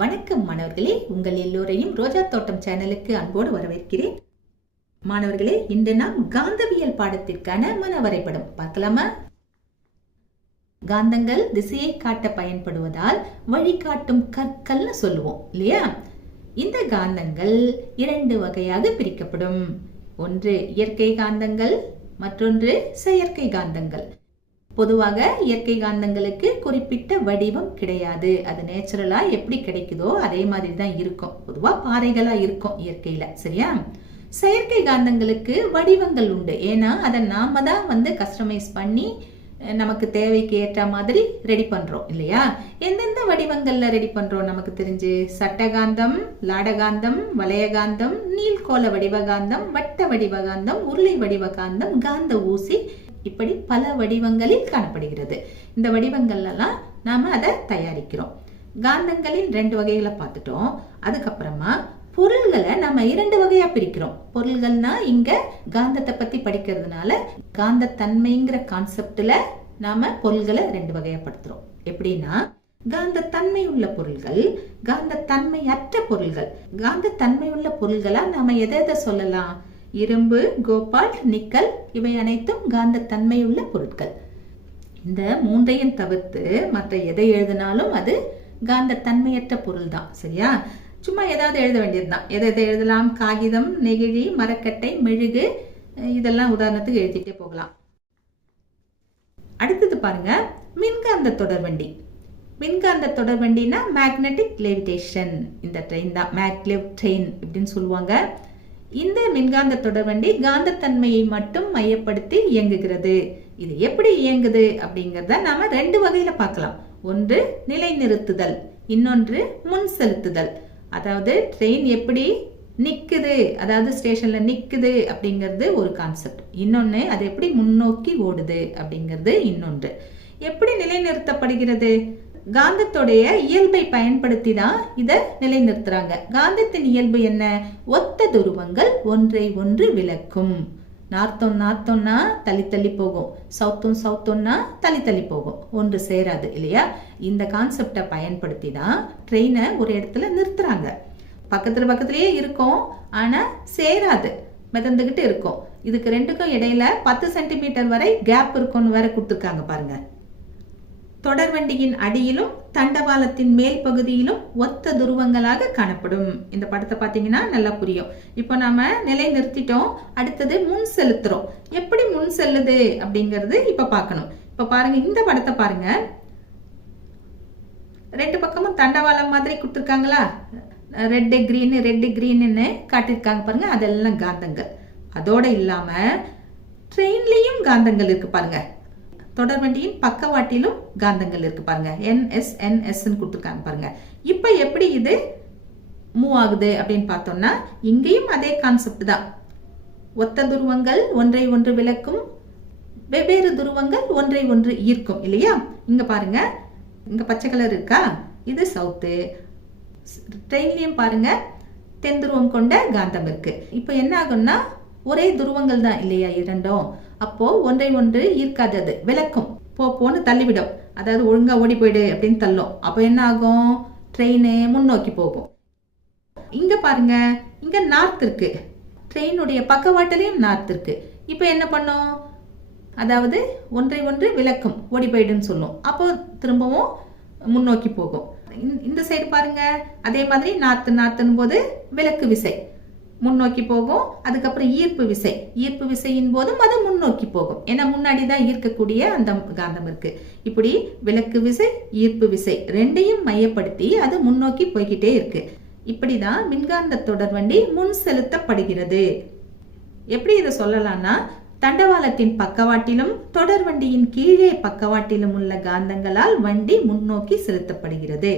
வணக்கம் மாணவர்களே, உங்கள் எல்லோரையும் ரோஜா தோட்டம் சேனலுக்கு அன்போடு வரவேற்கிறேன். மாணவர்களே, இன்று நாம் காந்தவியல் பாடத்திற்கான மன வரைபடம் பார்க்கலாமா? காந்தங்கள் திசையை காட்ட பயன்படுவதால் வழிகாட்டும் கற்கள்னு சொல்லுவோம் இல்லையா? இந்த காந்தங்கள் இரண்டு வகையாக பிரிக்கப்படும். ஒன்று இயற்கை காந்தங்கள், மற்றொன்று செயற்கை காந்தங்கள். பொதுவாக இயற்கை காந்தங்களுக்கு குறிப்பிட்ட வடிவம் கிடையாது. அது நேச்சுரலா எப்படி கிடைக்குதோ அதே மாதிரி தான் இருக்கும். பொதுவா பாறைகளா இருக்கும் இயற்கையில, சரியா? செயற்கை காந்தங்களுக்கு வடிவங்கள் உண்டு. ஏன்னா அதை நாம தான் கஸ்டமைஸ் பண்ணி நமக்கு தேவைக்கு ஏற்ற மாதிரி ரெடி பண்றோம் இல்லையா? எந்தெந்த வடிவங்கள்ல ரெடி பண்றோம் நமக்கு தெரிஞ்சு? சட்டகாந்தம், லாடகாந்தம், வளையகாந்தம், நீள்கோள வடிவகாந்தம், வட்ட வடிவகாந்தம், உருளை வடிவகாந்தம், காந்த ஊசி, இப்படி பல வடிவங்களில் காணப்படுகிறது. இந்த வடிவங்கள் எல்லாம் நாம அதை தயாரிக்கிறோம். காந்தங்களின் ரெண்டு வகைகளை பார்த்துட்டோம். அதுக்கப்புறமா பொருள்களை நம்ம இரண்டு வகையா பிரிக்கிறோம். பொருள்கள்னா இங்க காந்தத்தை பத்தி படிக்கிறதுனால காந்த தன்மைங்கிற கான்செப்ட்ல நாம பொருள்களை ரெண்டு வகையாப்படுத்துறோம். எப்படின்னா, காந்த தன்மை உள்ள பொருள்கள், காந்த தன்மை அற்ற பொருள்கள். காந்த தன்மை உள்ள பொருள்களா நாம எதை சொல்லலாம்? இரும்பு, கோபால்ட், நிக்கல், இவை அனைத்தும் காந்த தன்மை உள்ள பொருட்கள். இந்த மூன்றையும் தவிர்த்து மற்ற எதை எழுதினாலும் அது காந்த தன்மையற்ற பொருள் தான், சரியா? சும்மா ஏதாவது எழுத வேண்டியதுதான். எதை எழுதலாம்? காகிதம், நெகிழி, மரக்கட்டை, மெழுகு, இதெல்லாம் உதாரணத்துக்கு எழுதிட்டே போகலாம். அடுத்தது பாருங்க, மின்காந்த தொடர்வண்டி. மின்காந்த தொடர்வண்டினா மேக்னெட்டிக் லெவிடேஷன். இந்த ட்ரெயின் தான் மேக்லெவ் ட்ரெயின் இப்படின்னு சொல்லுவாங்க. இந்த மின்காந்த தொடர்வண்டி காந்தத்தன்மையை மட்டும் மையப்படுத்தி இயங்குகிறது. இது எப்படி இயங்குது அப்படிங்கறத நாம ரெண்டு வகையில பார்க்கலாம். ஒன்று நிலைநிறுத்துதல், இன்னொன்று முன் செலுத்துதல். அதாவது ட்ரெயின் எப்படி நிக்குது, அதாவது ஸ்டேஷன்ல நிக்குது அப்படிங்கிறது ஒரு கான்செப்ட். இன்னொன்னு அது எப்படி முன்னோக்கி ஓடுது அப்படிங்கிறது இன்னொன்று. எப்படி நிலைநிறுத்தப்படுகிறது? காந்தத்துடைய இயல்பை பயன்படுத்தி தான் இதை நிலைநிறுத்துறாங்க. காந்தத்தின் இயல்பு என்ன? ஒத்த துருவங்கள் ஒன்றை ஒன்று விலக்கும். நார்த்தோன்னா தள்ளி தள்ளி போகும், சவுத்தோன்னா தள்ளி தள்ளி போகும், ஒன்று சேராது இல்லையா? இந்த கான்செப்டை பயன்படுத்தி தான் ட்ரெயினை ஒரு இடத்துல நிறுத்துறாங்க. பக்கத்துலயே இருக்கும், ஆனா சேராது, மிதந்துகிட்டு இருக்கும். இதுக்கு ரெண்டுக்கும் இடையில 10 சென்டிமீட்டர் வரை கேப் இருக்கும்னு வேற கொடுத்துருக்காங்க பாருங்க. தொடர்வண்டியின் அடியிலும் தண்டவாளத்தின் மேல் பகுதியிலும் ஒத்த துருவங்களாக காணப்படும். இந்த படத்தை பார்த்தீங்கன்னா நல்லா புரியும். இப்போ நாம நிலை நிறுத்திட்டோம், அடுத்தது முன் செலுத்துறோம். எப்படி முன் செல்லுது அப்படிங்கிறது இப்ப பார்க்கணும். இப்ப பாருங்க, இந்த படத்தை பாருங்க. ரெண்டு பக்கமும் தண்டவாளம் மாதிரி கொடுத்துருக்காங்களா? ரெட் கிரீன்னு காட்டிருக்காங்க பாருங்க. அதெல்லாம் காந்தங்கள். அதோட இல்லாம ட்ரெயின்லயும் காந்தங்கள் இருக்கு பாருங்க. தொடர்வண்டியின் பக்கவாட்டிலும் காந்தங்கள் இருக்கு பாருங்க. NS கொடுத்துருக்காங்க பாருங்க. இப்ப எப்படி இது மூவ் ஆகுது அப்படின்னு பார்த்தோம்னா, இங்கேயும் அதே கான்செப்ட் தான். ஒத்த துருவங்கள் ஒன்றை ஒன்று விலக்கும், வெவ்வேறு துருவங்கள் ஒன்றை ஒன்று ஈர்க்கும் இல்லையா? இங்க பாருங்க, இங்க பச்சை கலர் இருக்கா? இது சவுத்து. ட்ரெயின்லயும் பாருங்க, தென் துருவம் கொண்ட காந்தம் இருக்கு. இப்ப என்ன ஆகும்னா, ஒரே துருவங்கள் தான் இல்லையா இரண்டும்? அப்போ ஒன்றை ஒன்று ஈர்க்காதது, விளக்கும், போன்னு தள்ளிவிடும். அதாவது ஒழுங்கா ஓடி போயிடு அப்படின்னு தள்ளும். அப்போ என்ன ஆகும்? ட்ரெயின் முன்னோக்கி போகும். இங்க பாருங்க, இங்க நார்த் இருக்கு, ட்ரெயினுடைய பக்கவாட்டிலையும் நார்த் இருக்கு. இப்போ என்ன பண்ணும்? அதாவது ஒன்றை ஒன்று விளக்கும், ஓடி போயிடுன்னு சொல்லும். அப்போ திரும்பவும் முன்னோக்கி போகும். இந்த சைடு பாருங்க, அதே மாதிரி நார்த்துன்னு போது விலக்கு விசை முன்னோக்கி போகும். அதுக்கப்புறம் ஈர்ப்பு விசையின் போதும் அது முன்னோக்கி போகும். ஏன்னா முன்னாடி தான் ஈர்க்கக்கூடிய அந்த காந்தம் இருக்கு. இப்படி விலக்கு விசை, ஈர்ப்பு விசை ரெண்டையும் மையப்படுத்தி அது முன்னோக்கி போய்கிட்டே இருக்கு. இப்படிதான் மின்காந்த தொடர்வண்டி முன் செலுத்தப்படுகிறது. எப்படி இதை சொல்லலாம்னா, தண்டவாளத்தின் பக்கவாட்டிலும் தொடர்வண்டியின் கீழே பக்கவாட்டிலும் உள்ள காந்தங்களால் வண்டி முன்னோக்கி செலுத்தப்படுகிறது.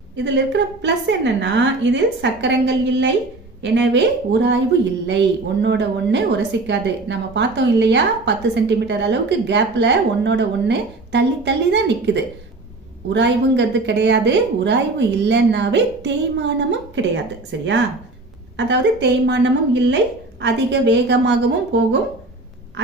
இதுல இருக்கிற பிளஸ் என்னன்னா, இதில் சக்கரங்கள் இல்லை, எனவே உராய்வு இல்லை. ஒன்னோட ஒண்ணு உரசிக்காது. நம்ம பார்த்தோம் இல்லையா? 10 சென்டிமீட்டர் அளவுக்கு கேப்ல ஒன்னோட ஒண்ணு தள்ளி தள்ளி தான் நிக்குது. உராய்வுங்கிறது கிடையாது. உராய்வு இல்லைன்னாவே தேய்மானமும் கிடையாது, சரியா? அதாவது தேய்மானமும் இல்லை, அதிக வேகமாகவும் போகும்,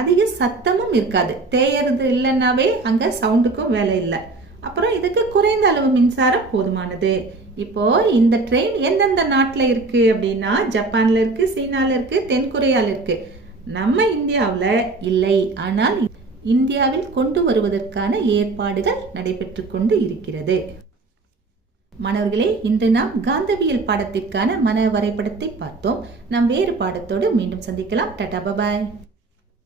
அதிக சத்தமும் இருக்காது. தேயறது இல்லைன்னாவே அங்க சவுண்டுக்கும் வேலை இல்லை. அப்புறம் இதுக்கு குறைந்த அளவு மின்சாரம் போதுமானது. இப்போ இந்த ட்ரெயின் எந்தெந்த நாட்டுல இருக்கு அப்படின்னா ஜப்பான்ல இருக்கு, சீனால இருக்கு, தென்கொரியால இருக்கு. நம்ம இந்தியாவுல இல்லை. ஆனால் இந்தியாவில் கொண்டு வருவதற்கான ஏற்பாடுகள் நடைபெற்று கொண்டு இருக்கிறது. மாணவர்களே, இன்று நாம் காந்தவியல் பாடத்திற்கான மன வரைபடத்தை பார்த்தோம். நாம் வேறு பாடத்தோடு மீண்டும் சந்திக்கலாம். டாடா, பாய்.